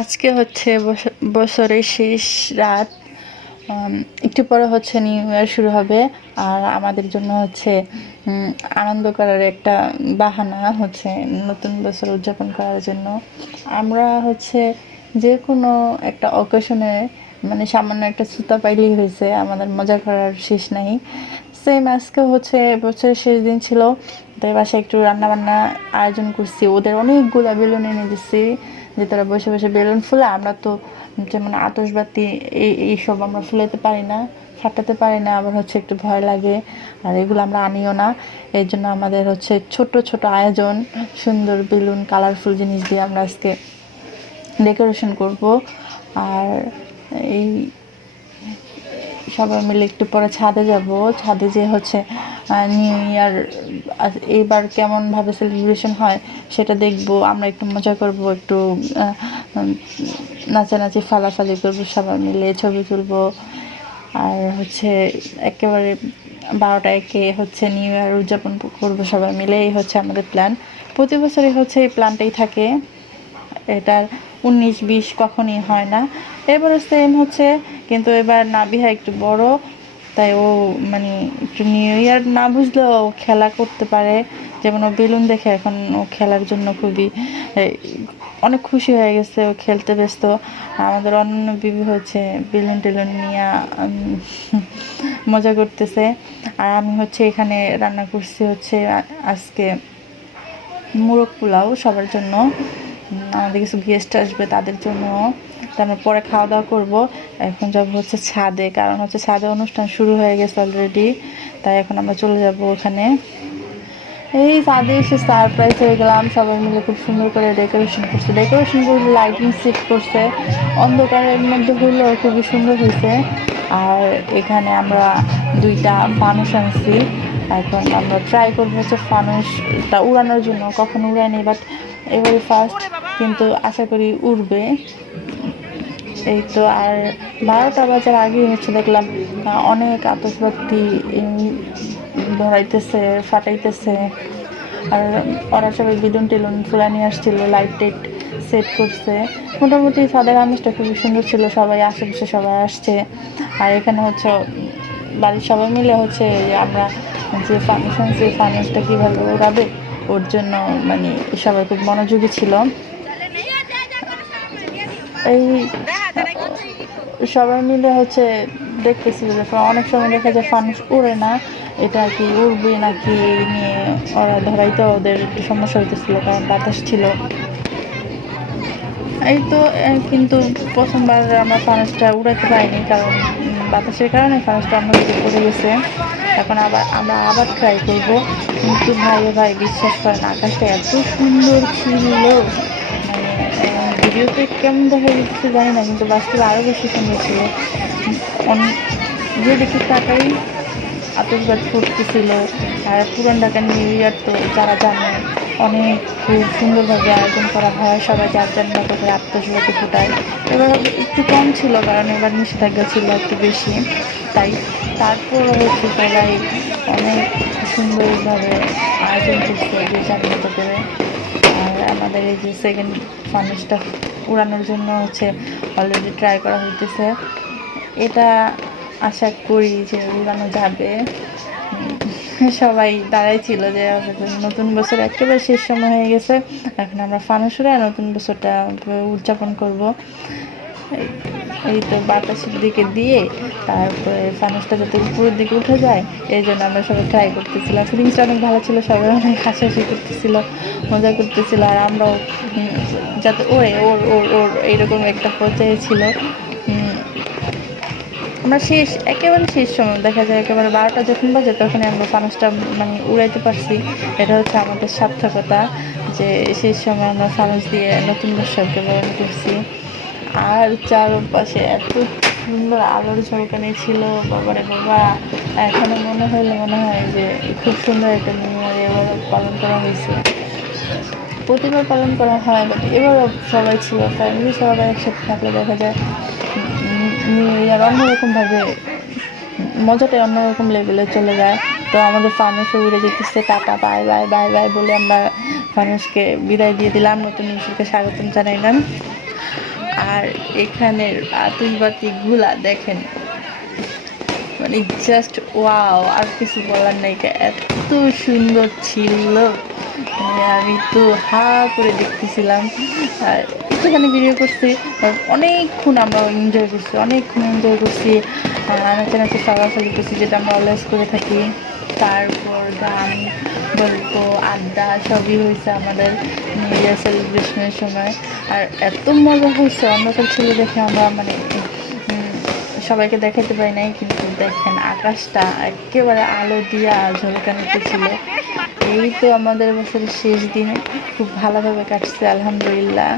আজকে হচ্ছে বছরের শেষ রাত। একটু পরে হচ্ছে নিউ ইয়ার শুরু হবে। আর আমাদের জন্য হচ্ছে আনন্দ করার একটা বাহানা হচ্ছে নতুন বছর উদযাপন করার জন্য। আমরা হচ্ছে যে কোনো একটা অকেশনে মানে সামান্য একটা ছুতা পাইলেই হয়েছে, আমাদের মজা করার শেষ নাই। সেম আজকে হচ্ছে বছরের শেষ দিন ছিল, তাই বাসায় একটু রান্নাবান্না আয়োজন করছি। ওদের অনেকগুলো বেলুন এনে দিচ্ছি যে তারা বসে বসে বেলুন ফুলে। আমরা তো যেমন আতশবাতি এইসব আমরা ফুলাতে পারি না, ফাটাতে পারি না, আবার হচ্ছে একটু ভয় লাগে, আর এগুলো আমরা আনিও না। এই জন্য আমাদের হচ্ছে ছোট ছোট আয়োজন, সুন্দর বেলুন কালারফুল জিনিস দিয়ে আমরা আজকে ডেকোরেশন করব। আর এই সবাই মিলে একটু পরে ছাদে যাব। ছাদে যেয়ে হচ্ছে নিউ ইয়ার এইবার কেমনভাবে সেলিব্রেশন হয় সেটা দেখব। আমরা একটু মজা করব, একটু নাচানাচি ফালাফালি করবো, সবাই মিলে ছবি তুলবো। আর হচ্ছে একেবারে 12টা একে হচ্ছে নিউ ইয়ার উদযাপন করবো সবাই মিলে। এই হচ্ছে আমাদের প্ল্যান। প্রতি বছরই হচ্ছে এই প্ল্যানটাই থাকে, এটার 19-20 কখনই হয় না। এবারও সেম হচ্ছে, কিন্তু এবার নাবিহা একটু বড়, তাই ও মানে একটু নিউ ইয়ার না বুঝলেও খেলা করতে পারে। যেমন ও বেলুন দেখে এখন ও খেলার জন্য খুবই অনেক খুশি হয়ে গেছে, ও খেলতে ব্যস্ত। আমাদের অন্যান্য বিবি হচ্ছে বেলুন টেলুন নিয়ে মজা করতেছে। আর আমি হচ্ছে এখানে রান্না করছি হচ্ছে আজকে মোরগ পোলাও সবার জন্য। আমাদের কিছু গেস্ট আসবে তাদের জন্য। তারপর পরে খাওয়া দাওয়া করবো। এখন যাব হচ্ছে ছাদে, কারণ হচ্ছে ছাদে অনুষ্ঠান শুরু হয়ে গেছে অলরেডি, তাই এখন আমরা চলে যাব ওখানে। এই ছাদে এসে সারপ্রাইজ হয়ে গেলাম, সবাই মিলে খুব সুন্দর করে ডেকোরেশন করছে, লাইটিং সেট করছে, অন্ধকারের মধ্যে হলেও খুবই সুন্দর হয়েছে। আর এখানে আমরা 2টা ফানুস আনছি। এখন আমরা ট্রাই করবো হচ্ছে ফানুসটা উড়ানোর জন্য, কখনো উড়াইনি, বাট এবারে ফার্স্ট, কিন্তু আশা করি উড়বে। এই তো। আর 12টা বাজার আগে হচ্ছে দেখলাম অনেক আতশবাতি ধরাইতেছে, ফাটাইতেছে। আর ওরা সবাই বেলুন টেলুন ফুলা নিয়ে আসছিল, লাইট টাইট সেট করছে। মোটামুটি ছাদের আমেজটা খুবই সুন্দর ছিল, সবাই আশেপাশে সবাই আসছে। আর এখানে হচ্ছে বাড়ির সবাই মিলে হচ্ছে আমরা যে ফাংশন, সেই ফানুসটা কীভাবে উড়াবে ওর জন্য মানে সবাই খুব মনোযোগী ছিল। এই সবাই মিলে হচ্ছে দেখতেছিল যে অনেক সময় দেখা যায় ফানুস উড়ে না, এটা কি উড়বে নাকি নিয়ে ওরা ধরাইতে ওদের একটু সমস্যা হইতেছিল, কারণ বাতাস ছিল। এই তো কিন্তু প্রথমবার আমরা ফানুসটা উড়াতে পারিনি, কারণ বাতাসের কারণে ফানুসটা অন্য দিকে পড়ে গেছে। এখন আমরা আবার ট্রাই করব। কিন্তু ভাই বিশ্বাস করেন, আকাশটা এত সুন্দর ছিল, মানে ভিডিওতে কেমন দেখা যাচ্ছে জানি না, কিন্তু বাস্তবে আরও বেশি সুন্দর ছিল। যেদিকে তাকাই আতশবাজি ফুটতেছিল। আর পুরান ঢাকা নিউ ইয়ার তো যারা জানে অনেক খুব সুন্দরভাবে আয়োজন করা হয়, সবাই যার যার মতো করে আতশবাজি ফুটায়। এবার একটু কম ছিল, কারণ এবার নিষেধাজ্ঞা ছিল একটু বেশি, তাই তারপর হচ্ছে সবাই অনেক সুন্দরভাবে আয়োজন করছে যে যার মতো করে। আর আমাদের এই যে সেকেন্ড ফানুসটা উড়ানোর জন্য হচ্ছে অলরেডি ট্রাই করা হইতেছে। এটা আশা করি যে উড়ানো যাবে। সবাই দাঁড়াই ছিল যে নতুন বছর একেবারে শেষ সময় হয়ে গেছে, এখন আমরা ফানুস উড়ায় নতুন বছরটা উদযাপন করব। এই তো বাতাসের দিকে দিয়ে তারপরে ফানুসটা যাতে উপরের দিকে উঠে যায়, এই জন্য আমরা সবাই ট্রাই করতেছিলাম। ফিলিংসটা অনেক ভালো ছিল, সবাই অনেক হাসাহাসি করতেছিল, মজা করতেছিল। আর আমরাও যাতে ওরে ওর ওর ওর এইরকম একটা পর্যায়ে ছিল। আমরা একেবারে শেষ সময় দেখা যায়, একেবারে 12টা যখন বাজে তখনই আমরা ফানুসটা মানে উড়াইতে পারছি। এটা হচ্ছে আমাদের সার্থকতা, যে শেষ সময় আমরা ফানুস দিয়ে নতুন বছরকে বরণ করছি। আর চারপাশে এত সুন্দর আলোর ঝলকানি ছিল, বাবারে বাবা! এখনো মনে হয় যে খুব সুন্দর একটা নিউ ইয়ার এবারও পালন করা হয়েছে। প্রতিবার পালন করা হয়, বাট এবারও সবাই ছিল, ফ্যামিলি সবাই একসাথে থাকলে দেখা যায় নিউ ইয়ার অন্যরকমভাবে মজাটাই অন্যরকম লেভেলে চলে যায়। তো আমাদের ফানুসও উড়ে যেতেছে, tata bye bye bye bye বলে আমরা ফানুসকে বিদায় দিয়ে দিলাম, নতুন বছরকে স্বাগতম জানাইলাম। আর এখানের আতশবাতিগুলা দেখেন, মানে জাস্ট ওয়াও, আর কিছু বলার নাই, এত সুন্দর ছিল। মানে আমি তো হা করে দেখতেছিলাম। আর একটুখানি ভিডিও করছি, অনেকক্ষণ আমরা এনজয় করছি, অনেকক্ষণ এনজয় করছি, নাচানাচি চলাচলি করছি, যেটা আমরা অলওয়েজ করে থাকি। তারপর গান, গল্প, আড্ডা সবই হয়েছে আমাদের নিউ ইয়ার সেলিব্রেশনের সময়। আর এত মজা হয়েছে, অন্ধকার ছিল দেখে আমরা মানে সবাইকে দেখাতে পারি নাই, কিন্তু দেখেন আকাশটা একেবারে আলো দিয়া ঝলকানিতে ছিল। এই তো আমাদের বছরের শেষ দিনে খুব ভালোভাবে কাটছে আলহামদুলিল্লাহ।